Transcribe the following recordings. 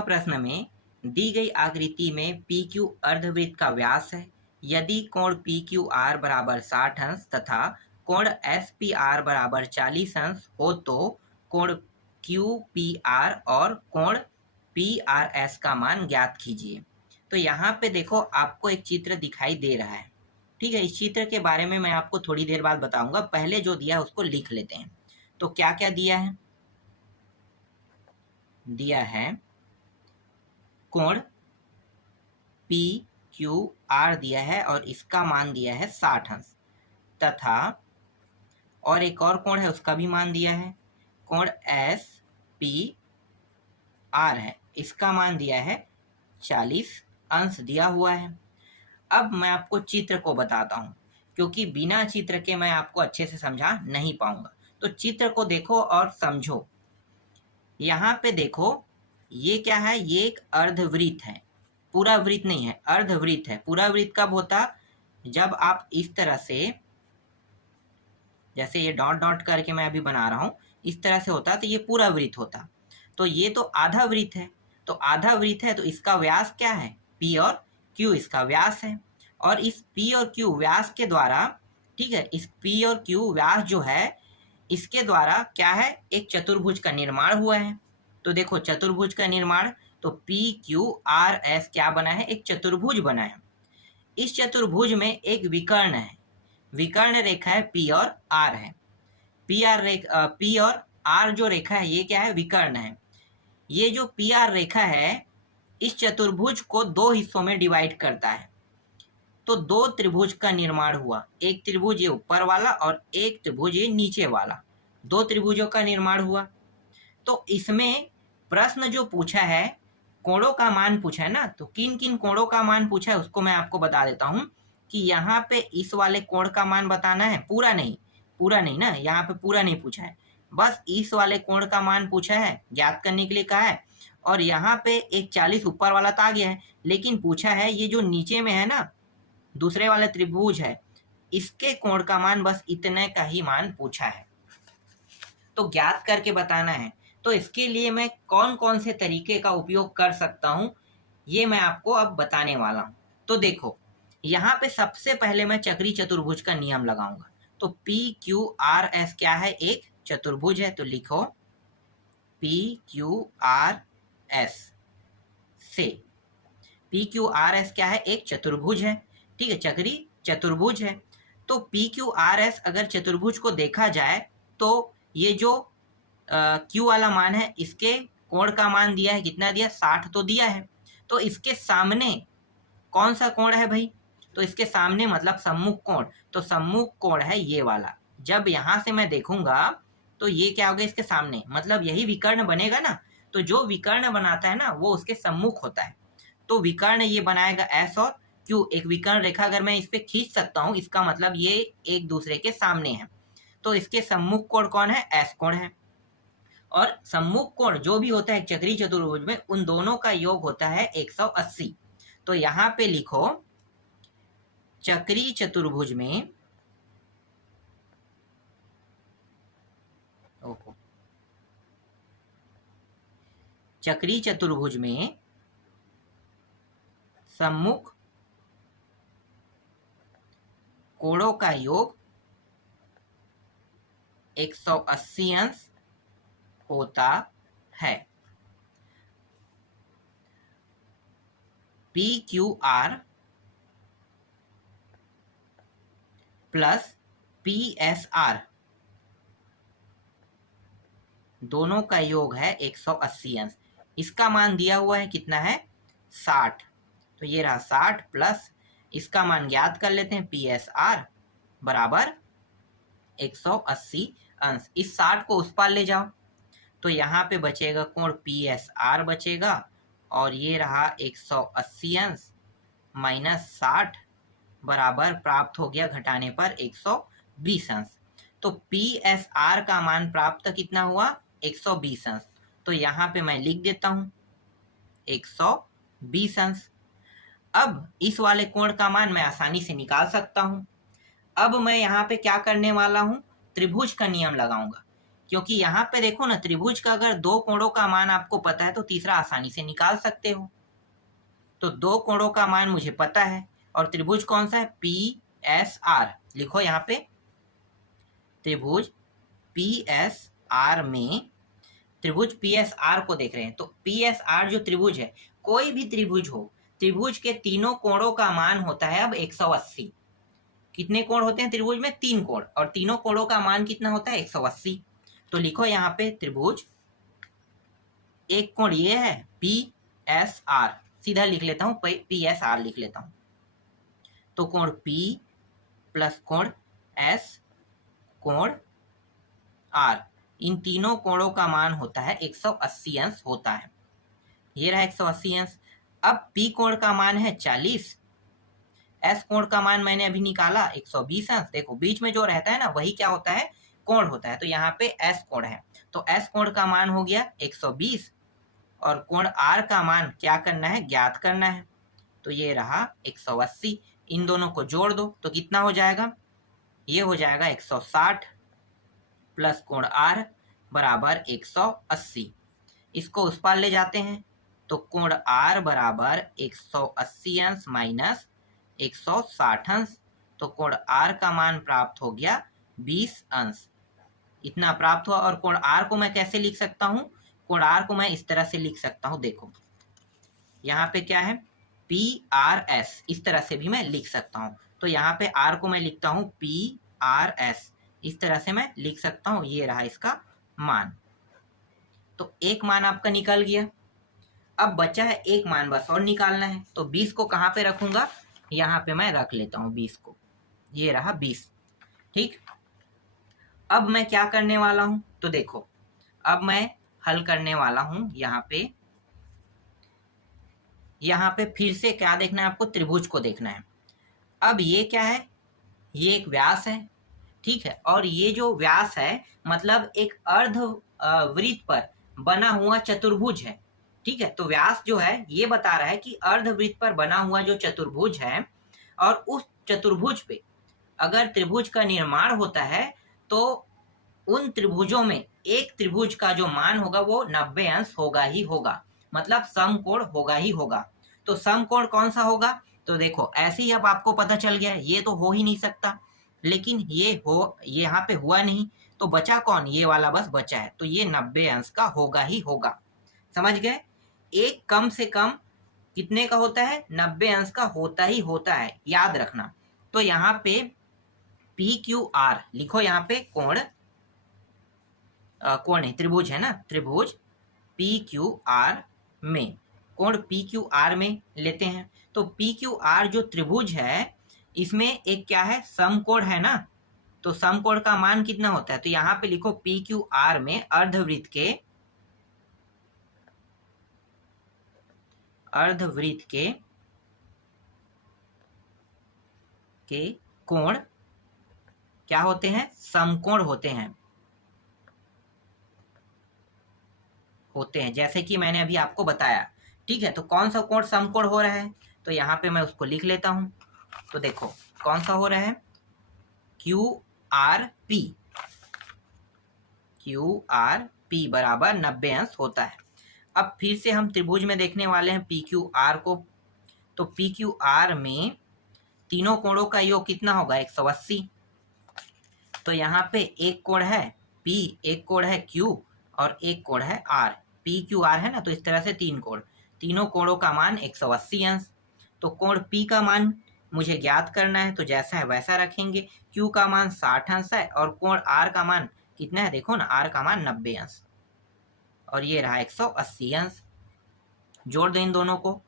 प्रश्न में दी गई आकृति में पी क्यू अर्धवृत्त का व्यास है। यदि कोण पी क्यू आर बराबर 60 अंश तथा कोण एस पी आर बराबर 40 अंश हो तो कोण क्यू पी आर और कोण पी आर एस का मान ज्ञात कीजिए। तो यहाँ पे देखो आपको एक चित्र दिखाई दे रहा है, ठीक है। इस चित्र के बारे में मैं आपको थोड़ी देर बाद बताऊंगा, पहले जो दिया है उसको लिख लेते हैं। तो क्या क्या दिया है? दिया है कोण पी क्यू आर दिया है और इसका मान दिया है 60 अंश तथा और एक और कोण है उसका भी मान दिया है, कोण एस पी आर है, इसका मान दिया है 40 अंश दिया हुआ है। अब मैं आपको चित्र को बताता हूं, क्योंकि बिना चित्र के मैं आपको अच्छे से समझा नहीं पाऊंगा। तो चित्र को देखो और समझो। यहाँ पे देखो ये क्या है, ये एक अर्धवृत्त है, पूरा वृत्त नहीं है, अर्धवृत्त है। पूरा वृत्त कब होता? जब आप इस तरह से, जैसे ये डॉट डॉट करके मैं अभी बना रहा हूं, इस तरह से होता तो ये पूरा वृत्त होता। तो ये तो आधा वृत्त है, तो आधा वृत्त है तो इसका व्यास क्या है? P और Q इसका व्यास है। और इस P और Q व्यास के द्वारा, ठीक है, इस P और Q व्यास जो है इसके द्वारा क्या है, एक चतुर्भुज का निर्माण हुआ है। तो देखो चतुर्भुज का निर्माण, तो पी क्यू आर एस क्या बना है? एक चतुर्भुज बना है। इस चतुर्भुज में एक विकर्ण है, विकर्ण रेखा है P और R है। P और R जो रेखा है ये क्या है? विकर्ण है। ये जो P R रेखा है इस चतुर्भुज को दो हिस्सों में डिवाइड करता है। तो दो त्रिभुज का निर्माण हुआ, एक त्रिभुज ये ऊपर वाला और एक त्रिभुज ये नीचे वाला, दो त्रिभुजों का निर्माण हुआ। तो इसमें प्रश्न जो पूछा है, कोणों का मान पूछा है ना, तो किन किन कोणों का मान पूछा है उसको मैं आपको बता देता हूं कि यहाँ पे इस वाले कोण का मान बताना है, पूरा नहीं ना, यहाँ पे पूरा नहीं पूछा है, बस इस वाले कोण का मान पूछा है, ज्ञात करने के लिए कहा है। और यहाँ पे एक 40 ऊपर वाला तो आ गया है, लेकिन पूछा है ये जो नीचे में है ना, दूसरे वाले त्रिभुज है, इसके कोण का मान बस इतने का ही मान पूछा है, तो ज्ञात करके बताना है। तो इसके लिए मैं कौन कौन से तरीके का उपयोग कर सकता हूं ये मैं आपको अब बताने वाला हूं। तो देखो यहाँ पे सबसे पहले मैं चक्री चतुर्भुज का नियम लगाऊंगा। तो पी क्यू आर एस क्या है? एक चतुर्भुज है। तो लिखो पी क्यू आर एस से, पी क्यू आर एस क्या है? एक चतुर्भुज है, ठीक है, चक्री चतुर्भुज है। तो पी क्यू आर एस अगर चतुर्भुज को देखा जाए तो ये जो क्यू वाला मान है इसके कोण का मान दिया है, कितना दिया? 60 तो दिया है। तो इसके सामने कौन सा कोण है भाई? तो इसके सामने मतलब सम्मुख कोण, तो सम्मुख कोण है ये वाला। जब यहां से मैं देखूंगा तो ये क्या होगा? इसके सामने, मतलब यही विकर्ण बनेगा ना, तो जो विकर्ण बनाता है ना वो उसके सम्मुख होता है। तो विकर्ण ये बनाएगा एस और क्यू, एक विकर्ण रेखा अगर मैं इस पे खींच सकता हूं इसका मतलब ये एक दूसरे के सामने है। तो इसके सम्मुख कोण कौन है? एस कोण है। और सम्मुख कोण जो भी होता है चक्री चतुर्भुज में, उन दोनों का योग होता है 180। तो यहां पे लिखो चक्री चतुर्भुज में, चक्री चतुर्भुज में सम्मुख कोणों का योग 180 अंश होता है। P Q R plus P S R दोनों का योग है 180 अंश। इसका मान दिया हुआ है कितना है? 60। तो ये रहा 60 प्लस इसका मान ज्ञात कर लेते हैं, पी एस आर बराबर 180 अंश। इस 60 को उस पार ले जाओ तो यहाँ पे बचेगा कोण पी एस आर बचेगा, और ये रहा 180 अंश माइनस 60 बराबर प्राप्त हो गया घटाने पर 120 अंश। तो पी एस आर का मान प्राप्त कितना हुआ? 120 अंश। तो यहाँ पे मैं लिख देता हूँ 120 अंश। अब इस वाले कोण का मान मैं आसानी से निकाल सकता हूँ। अब मैं यहाँ पे क्या करने वाला हूँ? त्रिभुज का नियम लगाऊंगा क्योंकि यहाँ पे देखो ना, त्रिभुज का अगर दो कोणों का मान आपको पता है तो तीसरा आसानी से निकाल सकते हो। तो दो कोणों का मान मुझे पता है, और त्रिभुज कौन सा है? P S R. लिखो यहाँ पे, त्रिभुज पी एस आर में, त्रिभुज पी एस आर को देख रहे हैं। तो पी एस आर जो त्रिभुज है, कोई भी त्रिभुज हो, त्रिभुज के तीनों कोणों का मान होता है अब 180। कितने कोण होते हैं त्रिभुज में? 3 कोण, और तीनों कोणों का मान कितना होता है? 180। तो लिखो यहाँ पे, त्रिभुज, एक कोण ये है पी एस आर, सीधा लिख लेता हूं, पी एस आर लिख लेता हूं। तो कोण P प्लस कोण S कोण R, इन तीनों कोणों का मान होता है 180 अंश होता है। ये रहा 180 अंश। अब P कोण का मान है 40, S कोण का मान मैंने अभी निकाला 120 अंश। देखो बीच में जो रहता है ना, वही क्या होता है? कोण होता है। तो यहाँ पे S कोण है, तो S कोण का मान हो गया 120, और कोण R का मान क्या करना है? ज्ञात करना है। तो ये रहा 180, इन दोनों को जोड़ दो तो कितना हो जाएगा? ये हो जाएगा 160 प्लस कोण R बराबर 180। इसको उस पार ले जाते हैं, तो कोण R बराबर 180 अंश माइनस 160 अंश। तो कोण R का मान प्राप्त हो गया 20 अंश। इतना प्राप्त हुआ। और कोण R को मैं कैसे लिख सकता हूं? कोण R को मैं इस तरह से लिख सकता हूं, देखो यहाँ पे क्या है? पी आर एस, इस तरह से भी मैं लिख सकता हूँ। तो यहाँ पे R को मैं लिखता हूँ पी आर एस, इस तरह से मैं लिख सकता हूँ। ये रहा इसका मान। तो एक मान आपका निकल गया। अब बचा है एक मान बस और निकालना है। तो 20 को कहाँ पे रखूंगा? यहाँ पे मैं रख लेता हूँ 20 को। ये रहा 20। ठीक, अब मैं क्या करने वाला हूँ? तो देखो, अब मैं हल करने वाला हूँ। यहाँ पे फिर से क्या देखना है आपको? त्रिभुज को देखना है। अब ये क्या है? ये एक व्यास है, ठीक है। और ये जो व्यास है, मतलब एक अर्ध वृत्त पर बना हुआ चतुर्भुज है, ठीक है। तो व्यास जो है ये बता रहा है कि अर्धवृत्त पर बना हुआ जो चतुर्भुज है, और उस चतुर्भुज पे अगर त्रिभुज का निर्माण होता है तो उन त्रिभुजों में एक त्रिभुज का जो मान होगा वो 90 अंश होगा ही होगा, मतलब समकोण होगा ही होगा। तो समकोण कौन सा होगा? तो देखो, ऐसे ही अब आपको पता चल गया, ये तो हो ही नहीं सकता, लेकिन ये यहाँ पे हुआ नहीं, तो बचा कौन? ये वाला बस बचा है। तो ये 90 अंश का होगा ही होगा। समझ गए? एक कम से कम कितने का होता है? 90 अंश का होता ही होता है, याद रखना। तो यहाँ पे पी क्यू आर लिखो, यहाँ पे कोण नहीं, त्रिभुज है ना, त्रिभुज पी क्यू आर में, कोण पी क्यू आर में लेते हैं। तो पी क्यू आर जो त्रिभुज है, इसमें एक क्या है? समकोण है ना। तो समकोण का मान कितना होता है? तो यहाँ पे लिखो पी क्यू आर में अर्धवृत्त के कोण क्या होते हैं? समकोण होते हैं। जैसे कि मैंने अभी आपको बताया, ठीक है। तो कौन सा कोण समकोण हो रहा है? तो यहाँ पे मैं उसको लिख लेता हूं। तो देखो कौन सा हो रहा है? क्यू आर पी बराबर 90 अंश होता है। अब फिर से हम त्रिभुज में देखने वाले हैं पी क्यू आर को। तो पी क्यू आर में तीनों कोणों का योग कितना होगा? 180। तो यहाँ पे एक कोण है P, एक कोण है Q, और एक कोण है R। पी क्यू आर है ना, तो इस तरह से तीन कोण, तीनों कोणों का मान 180 अंश। तो कोण P का मान मुझे ज्ञात करना है, तो जैसा है वैसा रखेंगे। Q का मान 60 अंश है, और कोण R का मान कितना है? देखो ना, R का मान 90 अंश, और ये रहा 180 अंश। जोड़ दो इन दोनों को,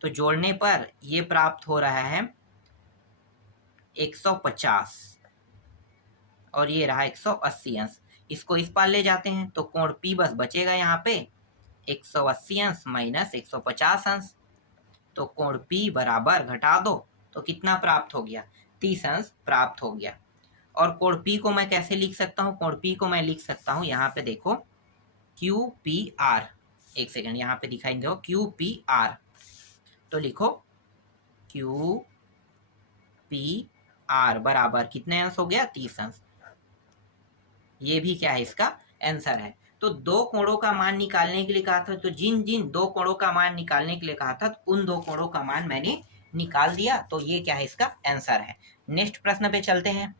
तो जोड़ने पर ये प्राप्त हो रहा है 150, और ये रहा 180 अंश। इसको इस पार ले जाते हैं, तो कोण P बस बचेगा यहाँ पे 180 अंश माइनस 150 अंश। तो कोण P बराबर, घटा दो तो कितना प्राप्त हो गया? 30 अंश प्राप्त हो गया। और कोण P को मैं कैसे लिख सकता हूँ? कोण P को मैं लिख सकता हूँ, यहाँ पे देखो QPR, एक सेकंड यहाँ पे दिखाई दो, QPR। तो लिखो QPR बराबर कितने अंश हो गया? 30 अंश। ये भी क्या है, इसका आंसर है। तो दो कोणों का मान निकालने के लिए कहा था, तो जिन जिन दो कोणों का मान निकालने के लिए कहा था, तो उन दो कोणों का मान मैंने निकाल दिया। तो ये क्या है, इसका आंसर है। नेक्स्ट प्रश्न पे चलते हैं।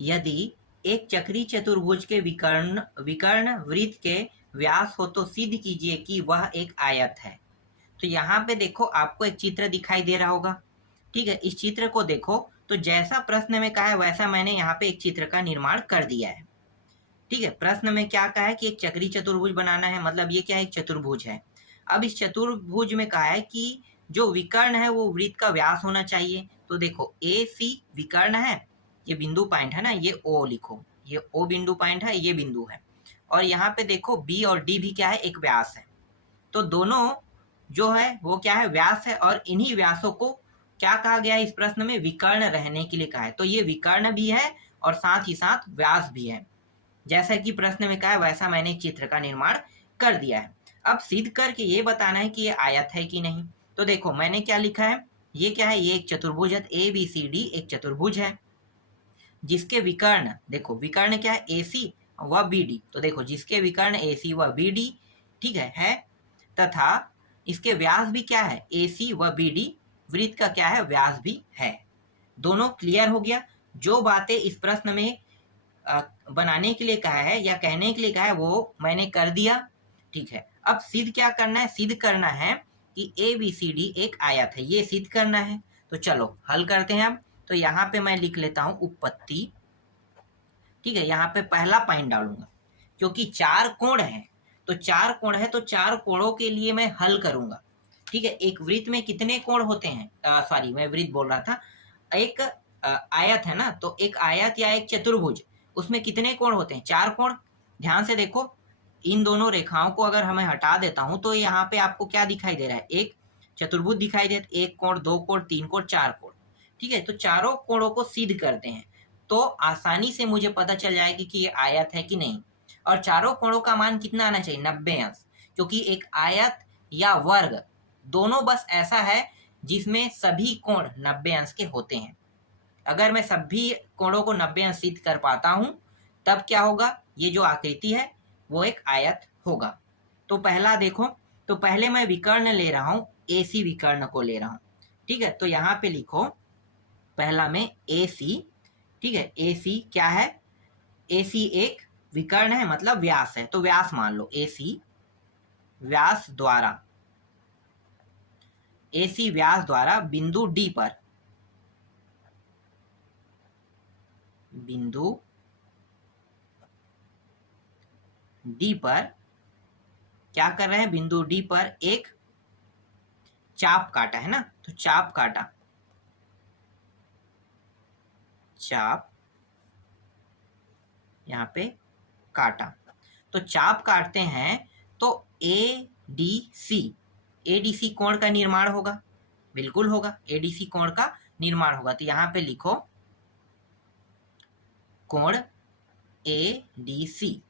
यदि एक चक्रीय चतुर्भुज के विकर्ण वृत्त के व्यास हो तो सिद्ध कीजिए कि वह एक आयत है। तो यहाँ पे देखो, आपको एक चित्र दिखाई दे रहा होगा, ठीक है। इस चित्र को देखो, तो जैसा प्रश्न में कहा है वैसा मैंने यहाँ पे एक चित्र का निर्माण कर दिया है, ठीक है। प्रश्न में क्या कहा है कि एक चक्रीय चतुर्भुज बनाना है, मतलब ये क्या है, एक चतुर्भुज है। अब इस चतुर्भुज में कहा है कि जो विकर्ण है वो वृत्त का व्यास होना चाहिए। तो देखो, ए सी विकर्ण है, ये बिंदु पॉइंट है ना, ये ओ लिखो, ये ओ बिंदु पॉइंट है, ये बिंदु है। और यहाँ पे देखो बी और डी भी क्या है, एक व्यास है। तो दोनों जो है वो क्या है, व्यास है। और इन्हीं व्यासों को क्या कहा गया है इस प्रश्न में, विकर्ण रहने के लिए कहा है। तो ये विकर्ण भी है और साथ ही साथ व्यास भी है। जैसा कि प्रश्न में कहा है वैसा मैंने एक चित्र का निर्माण कर दिया है। अब सिद्ध करके ये बताना है कि ये आयत है कि नहीं। तो देखो मैंने क्या लिखा है, ये क्या है, ये एक चतुर्भुज है, ए बी सी डी एक चतुर्भुज है, जिसके विकर्ण, देखो विकर्ण क्या है, ए सी व बी डी। तो देखो जिसके विकर्ण ए सी व बी डी, ठीक है, तथा इसके व्यास भी क्या है, ए सी व बी डी, वृत्त का क्या है, व्यास भी है। दोनों क्लियर हो गया। जो बातें इस प्रश्न में बनाने के लिए कहा है या कहने के लिए कहा है वो मैंने कर दिया, ठीक है। अब सिद्ध क्या करना है, सिद्ध करना है कि ए बी सी डी एक आयत है, ये सिद्ध करना है। तो चलो हल करते हैं अब। तो यहाँ पे मैं लिख लेता हूँ उत्पत्ति, ठीक है। यहाँ पे पहला पॉइंट डालूंगा, क्योंकि चार कोण है, तो चार कोण है, तो चार कोणों के लिए मैं हल करूंगा, ठीक है। एक वृत्त में कितने कोण होते हैं, सॉरी मैं वृत्त बोल रहा था, एक आयत है ना, तो एक आयत या एक चतुर्भुज, उसमें कितने कोण होते हैं, चार कोण। ध्यान से देखो, इन दोनों रेखाओं को अगर हमें हटा देता हूं तो यहाँ पे आपको क्या दिखाई दे रहा है, एक चतुर्भुज दिखाई दे, एक कोण, दो कोण, तीन कोण, चार कोण, ठीक है। तो चारों कोणों को सिद्ध करते हैं तो आसानी से मुझे पता चल जाएगी कि ये आयत है कि नहीं। और चारों कोणों का मान कितना आना चाहिए, 90 अंश, क्योंकि एक आयत या वर्ग दोनों बस ऐसा है जिसमें सभी कोण 90 अंश के होते हैं। अगर मैं सभी कोणों को 90 अंश सिद्ध कर पाता हूं तब क्या होगा, ये जो आकृति है वो एक आयत होगा। तो पहला देखो, तो पहले मैं विकर्ण ले रहा हूं, एसी विकर्ण को ले रहा हूं, ठीक है। तो यहाँ पे लिखो पहला में एसी, ठीक है। एसी क्या है, एसी एक विकर्ण है, मतलब व्यास है, तो व्यास मान लो, एसी व्यास द्वारा, एसी व्यास द्वारा बिंदु डी पर, बिंदु डी पर क्या कर रहे हैं, बिंदु डी पर एक चाप काटा है ना, तो चाप काटा, चाप यहाँ पे काटा। तो चाप काटते हैं तो एडीसी, एडीसी कोण का निर्माण होगा, बिल्कुल होगा, एडीसी कोण का निर्माण होगा। तो यहाँ पे लिखो कोण एडीसी।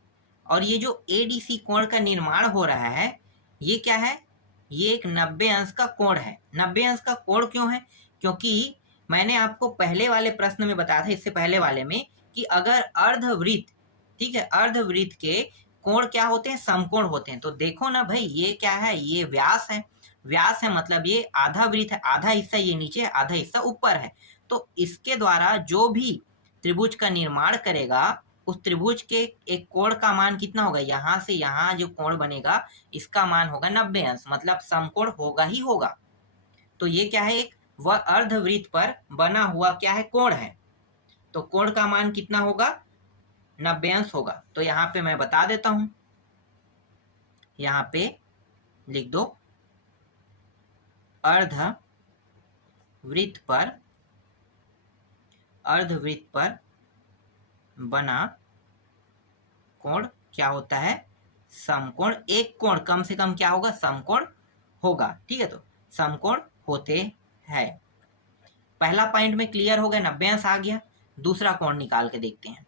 और ये जो एडीसी कोण का निर्माण हो रहा है ये क्या है, ये एक 90 अंश का कोण है। 90 अंश का कोण क्यों है, क्योंकि मैंने आपको पहले वाले प्रश्न में बताया था, इससे पहले वाले में, कि अगर अर्धवृत्त, ठीक है, अर्धवृत्त के कोण क्या होते हैं, समकोण होते हैं। तो देखो ना भाई, ये क्या है, ये व्यास है, व्यास है मतलब ये आधा वृत्त है, आधा हिस्सा ये नीचे, आधा हिस्सा ऊपर है। तो इसके द्वारा जो भी त्रिभुज का निर्माण करेगा उस त्रिभुज के एक कोण का मान कितना होगा, यहाँ से यहाँ जो कोण बनेगा इसका मान होगा 90 अंश, मतलब समकोण होगा ही होगा। तो ये क्या है, एक वह अर्धवृत्त पर बना हुआ क्या है, कोण है। तो कोण का मान कितना होगा, 90 अंश होगा। तो यहाँ पे मैं बता देता हूं, यहाँ पे लिख दो अर्धवृत्त पर बना कोण क्या होता है, समकोण। एक कोण कम से कम क्या होगा, समकोण होगा, ठीक है। तो समकोण होते हैं। पहला पॉइंट में क्लियर हो गया, 90 अंश आ गया। दूसरा कोण निकाल के देखते हैं,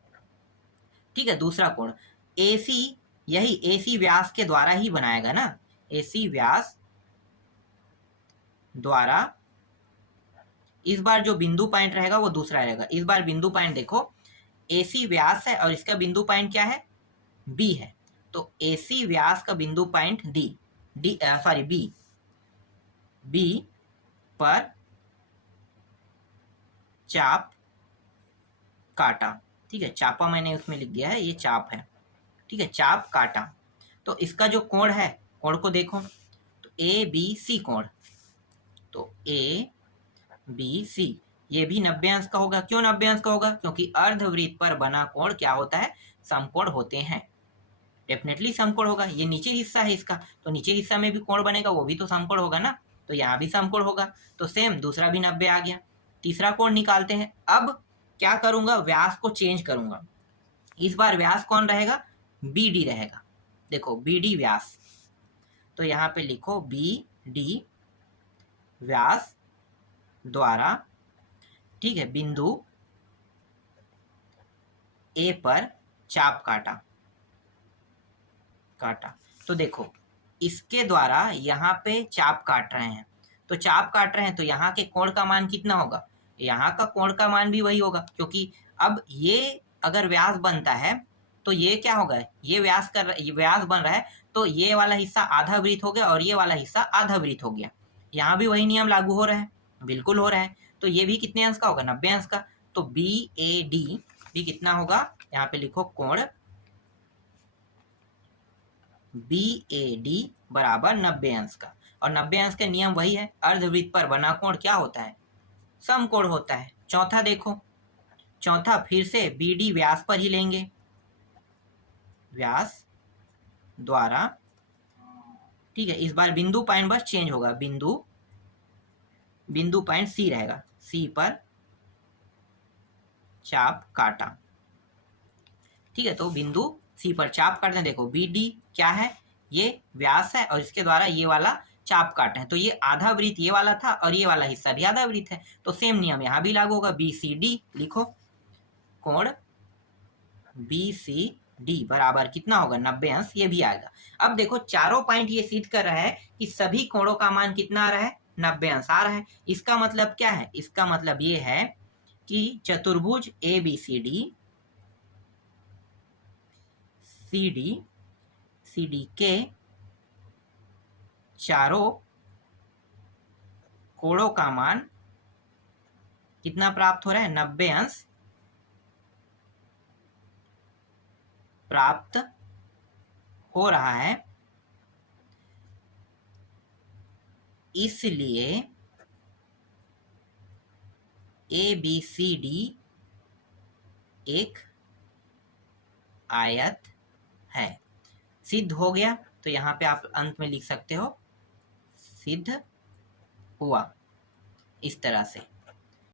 ठीक है। दूसरा कोण एसी, यही एसी व्यास के द्वारा ही बनाएगा ना, एसी व्यास द्वारा। इस बार जो बिंदु पॉइंट रहेगा वो दूसरा रहेगा। इस बार बिंदु पॉइंट देखो, AC व्यास है और इसका बिंदु पॉइंट क्या है, B है। तो AC व्यास का बिंदु पॉइंट B पर चाप काटा। ठीक है, चापा मैंने उसमें लिख दिया है, ये चाप है। ठीक है, चाप काटा। तो इसका जो कोण है, कोण को देखो, तो ABC कोण, तो ABC ये भी 90 अंश का होगा। क्यों 90 अंश का होगा? क्योंकि अर्धवृत्त पर बना कोण क्या होता है, समकोण होते हैं। डेफिनेटली समकोण होगा। ये नीचे हिस्सा है इसका, तो नीचे हिस्सा में भी कोण बनेगा, वो भी तो समकोण होगा ना। तो यहाँ भी समकोण होगा, तो सेम दूसरा भी 90 आ गया। तीसरा कोण निकालते हैं। अब क्या करूंगा, व्यास को चेंज करूंगा। इस बार व्यास कौन रहेगा, BD रहेगा। देखो BD व्यास, तो यहाँ पे लिखो BD व्यास द्वारा, ठीक है, बिंदु A पर चाप काटा। तो देखो इसके द्वारा यहाँ पे चाप काट रहे हैं, तो चाप काट रहे हैं तो यहाँ के कोण का मान कितना होगा, यहाँ का कोण का मान भी वही होगा। क्योंकि अब ये अगर व्यास बनता है तो ये क्या होगा, ये व्यास बन रहा है, तो ये वाला हिस्सा आधा वृत्त हो गया और ये वाला हिस्सा आधा वृत्त हो गया। यहाँ भी वही नियम लागू हो रहा है, बिल्कुल हो रहा है। तो ये भी कितने अंश का होगा, 90 अंश का। तो BAD भी कितना होगा, यहाँ पे लिखो कोण BAD बराबर 90 अंश का। और 90 अंश का नियम वही है, अर्धवृत्त पर बना कोण क्या होता है, समकोण होता है। चौथा देखो, चौथा फिर से BD व्यास पर ही लेंगे, व्यास द्वारा, ठीक है। इस बार बिंदु पॉइंट बस चेंज होगा, बिंदु पॉइंट C रहेगा, C पर चाप काटा। ठीक है, तो बिंदु C पर चाप काटते हैं। देखो BD क्या है, ये व्यास है और इसके द्वारा ये वाला चाप काटे हैं। तो ये आधा वृत्त ये वाला था और ये वाला हिस्सा भी आधा वृत्त है, तो सेम नियम यहाँ भी लागू होगा। BCD लिखो, कोण BCD बराबर कितना होगा, 90 अंश, ये भी आएगा। अब देखो चारों पॉइंट ये सिद्ध कर रहा है कि सभी कोणों का मान कितना आ रहा है, 90 अंश आ रहा है। इसका मतलब क्या है, इसका मतलब ये है कि चतुर्भुज ABCD CD के चारों कोणों का मान कितना प्राप्त हो रहा है, 90 अंश प्राप्त हो रहा है। इसलिए ABCD एक आयत है। सिद्ध हो गया, तो यहाँ पे आप अंत में लिख सकते हो, सिद्ध हुआ, इस तरह से।